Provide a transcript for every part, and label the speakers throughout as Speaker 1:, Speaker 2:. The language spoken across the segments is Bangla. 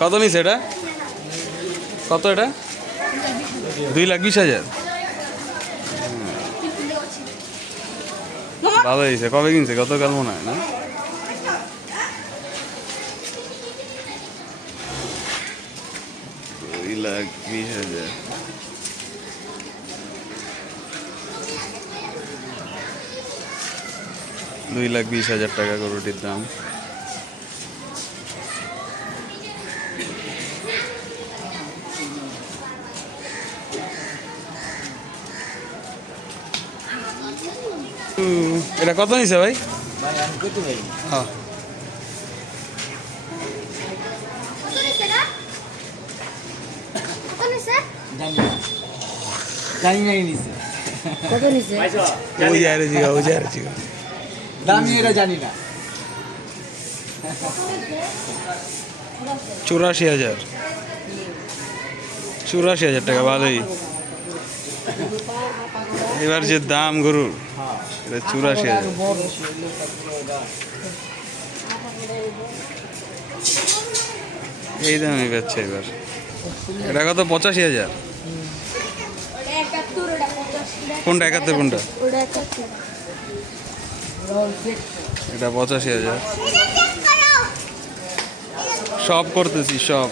Speaker 1: কত নিছে এটা? কত এটা? দুই লাখ বিশ হাজার। ভালো হয়েছে। কবে কিনছে? গতকাল মনে হয় না? দুই লাখ বিশ হাজার। দুই লাখ বিশ হাজার টাকা গরুটির দাম হুম, এটা কত নিছে ভাই
Speaker 2: ভাই আমি কত ভাই
Speaker 1: হ্যাঁ
Speaker 2: জানি না জানি না নিছে
Speaker 3: কত নিছে
Speaker 1: ওই যারে জিগা ওই যারে জিগা।
Speaker 2: দামি এটা জানি না।
Speaker 1: চুরাশি হাজার। চুরাশি হাজার টাকা ভালোই। এবার যে দাম গরুর এটা চুরাশি হাজার। এই দামে বেচছে এবার। এটা কত? পঁচাশি হাজার? কোনটা? একাত্তর কোনটা? এটা পঁচাশি হাজার। সব করতেছি, সব।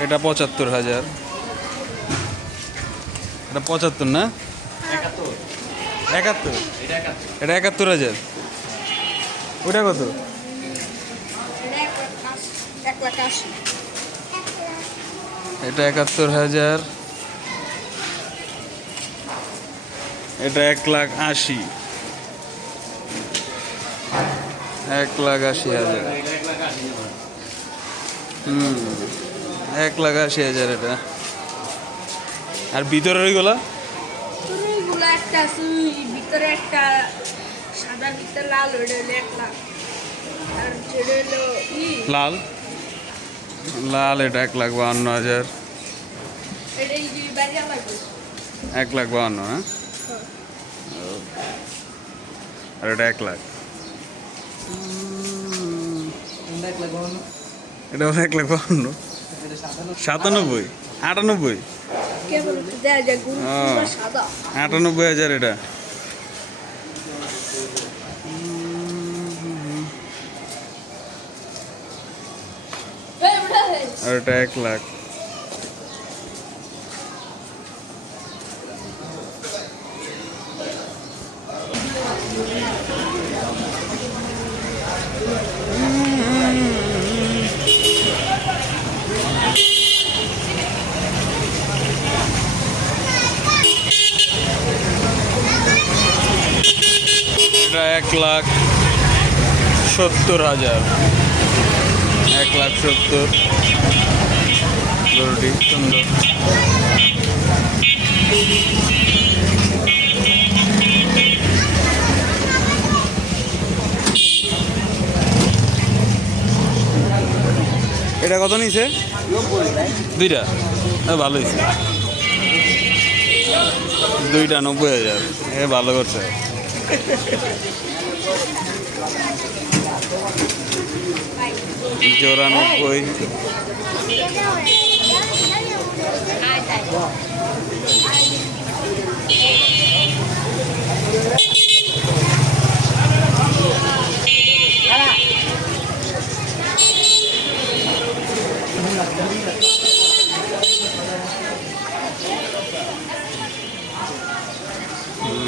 Speaker 1: এটা পঁচাত্তর হাজার। এটা পঁচাত্তর না? একাত্তর। এটা একাত্তর। হাজার। ওটা কত? এটা একাত্তর হাজার। এটা এক লাখ আশি। এক লাখ আশি হাজার। হুম। এক লাখ আশি হাজার এটা। আর ভিতরের ওইগুলা?
Speaker 3: একটা ভিতরে একটা সাদা ভিতরে লাল ওটা এক লাখ। আর যেটা হলো
Speaker 1: লাল? লাল এটা এক লাখ বাহান্ন হাজার। এক লাখ বাহান্ন হ্যাঁ? আর এটা এক লাখ। এটা এক লাখ বাহান্ন। সাতানব্বই? আটানব্বই? আটানব্বই হাজার এটা।
Speaker 3: এই
Speaker 1: আর এটা এক লাখ এটা এক লাখ সত্তর হাজার। এক লাখ সত্তর। গরুটি সুন্দর। এটা কত নিছে? দুইটা। ভালো হয়েছে। দুইটা নব্বই হাজার। এ ভালো করছে। চৌরানব্বই।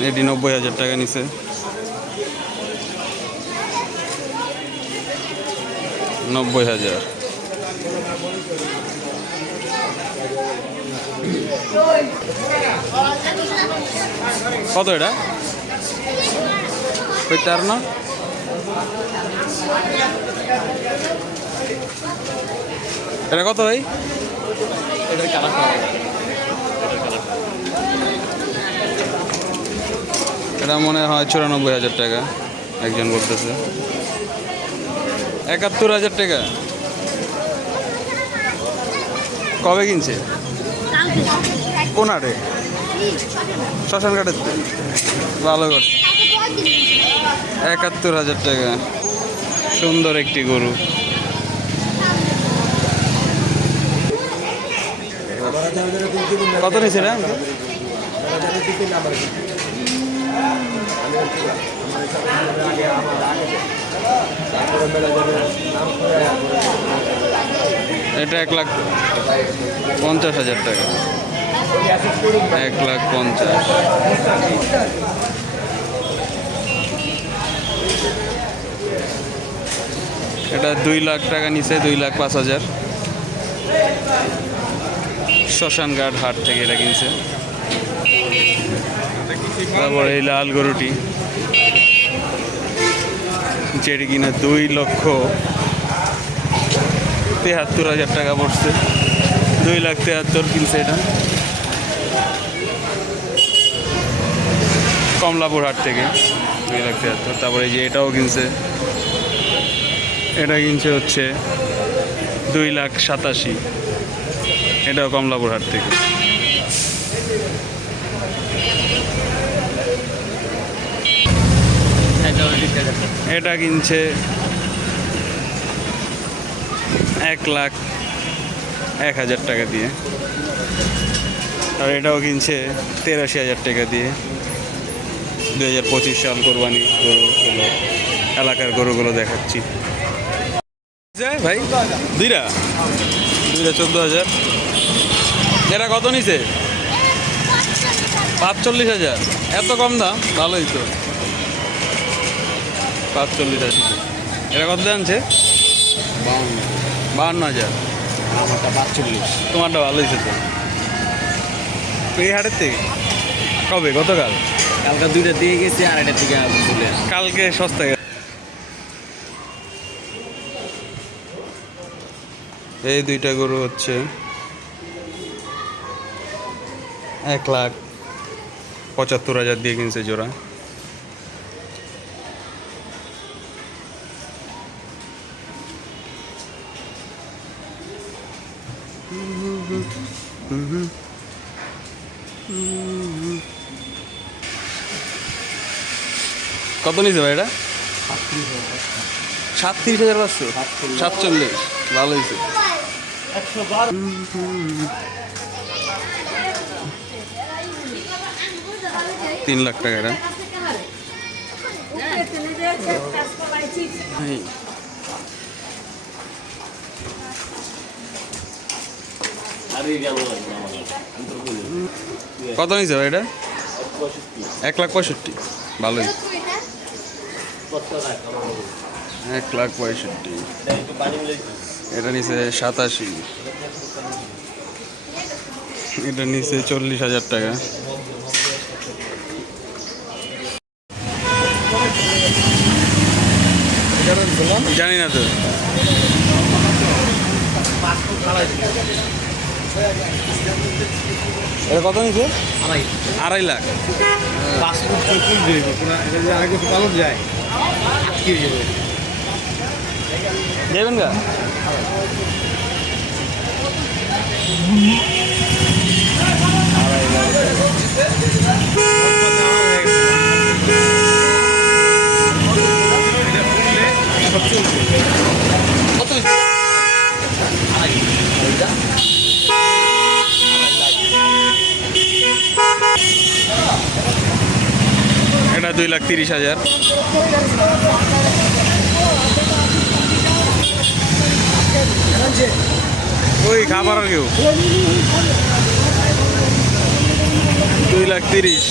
Speaker 1: এটি নব্বই হাজার টাকা নিছে। নব্বই হাজার। কত এটা? ওই চার না? এটা কত ভাই?
Speaker 2: এটার
Speaker 1: এটা মনে হয় চুরানব্বই হাজার টাকা একজন বলতেছে। একাত্তর হাজার টাকা। কবে কিনছে? কোন হাটে শ্মশান ঘাটের ভালো করছে একাত্তর হাজার টাকা। সুন্দর একটি গরু। কত নিয়েছে রে এটা এক লাখ পঞ্চাশ হাজার টাকা। এক লাখ পঞ্চাশ। এটা দুই লাখ টাকা নিচে, দুই লাখ পাঁচ হাজার। শ্মশান ঘাট হাট থেকে এটা কিনছে। তারপরে এই লাল গরুটি। যেটি কিনা দুই লক্ষ তেহাত্তর হাজার টাকা পড়ছে। দুই লাখ তেহাত্তর কিনছে এটা। কমলাপুর হাট থেকে দুই লাখ তেহাত্তর। তারপরে যে এটাও কিনছে। এটা কিনছে হচ্ছে দুই লাখ সাতাশি। এটাও কমলাপুর হাট থেকে। এটা কিনছে এক লাখ এক হাজার টাকা দিয়ে। আর এটাও কিনছে তেরাশি হাজার টাকা দিয়ে। দু হাজার পঁচিশ সাল কোরবানি গরুগুলো, এলাকার গরুগুলো দেখাচ্ছি। ভাই, দুইটা? দুইটা চোদ্দ হাজার। এটা কত নিছে? পাঁচচল্লিশ হাজার। এত কম দাম? ভালোই তো। পাঁচচল্লিশ হাজার। এটা কত জানছে বাহান্ন হাজার।
Speaker 2: আমারটা পাঁচচল্লিশ।
Speaker 1: তোমারটা ভালো হয়েছে তো। এই হাটের থেকে? কবে? গতকাল?
Speaker 2: কালকে দুইটা দিয়ে গেছি আর এটা থেকে চলে
Speaker 1: কালকে সস্তা এই দুইটা গরু হচ্ছে এক লাখ পঁচাত্তর হাজার দিয়ে কিনছে জোড়া। কত নিয়েছে ভাই এটা? সাতত্রিশ হাজার পাঁচশো। সাতচল্লিশ। ভালো হয়েছে। তিন লাখ টাকা এটা। কত নিয়েছে ভাই এটা? এক লাখ পঁয়ষট্টি। ভালোই এক লাখ পঁয়ষট্টি। এটা নিচে সাতাশি। এটা নিচে চল্লিশ হাজার টাকা। জানি না তো। এটা কত নিচ্ছে
Speaker 2: আড়াই।
Speaker 1: আড়াই লাখ।
Speaker 2: পালন যায়।
Speaker 1: যাবেন গা এটা দুই লাখ তিরিশ হাজার। ওই খাবার কেউ? দুই লাখ তিরিশ।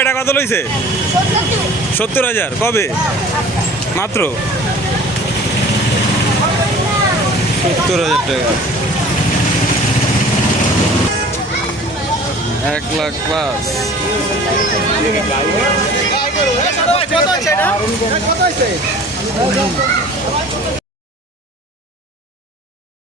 Speaker 1: এটা কত লইছে? সত্তর হাজার। কবে? মাত্র? সত্তর হাজার টাকা। এক লাখ পাঁচ
Speaker 2: কত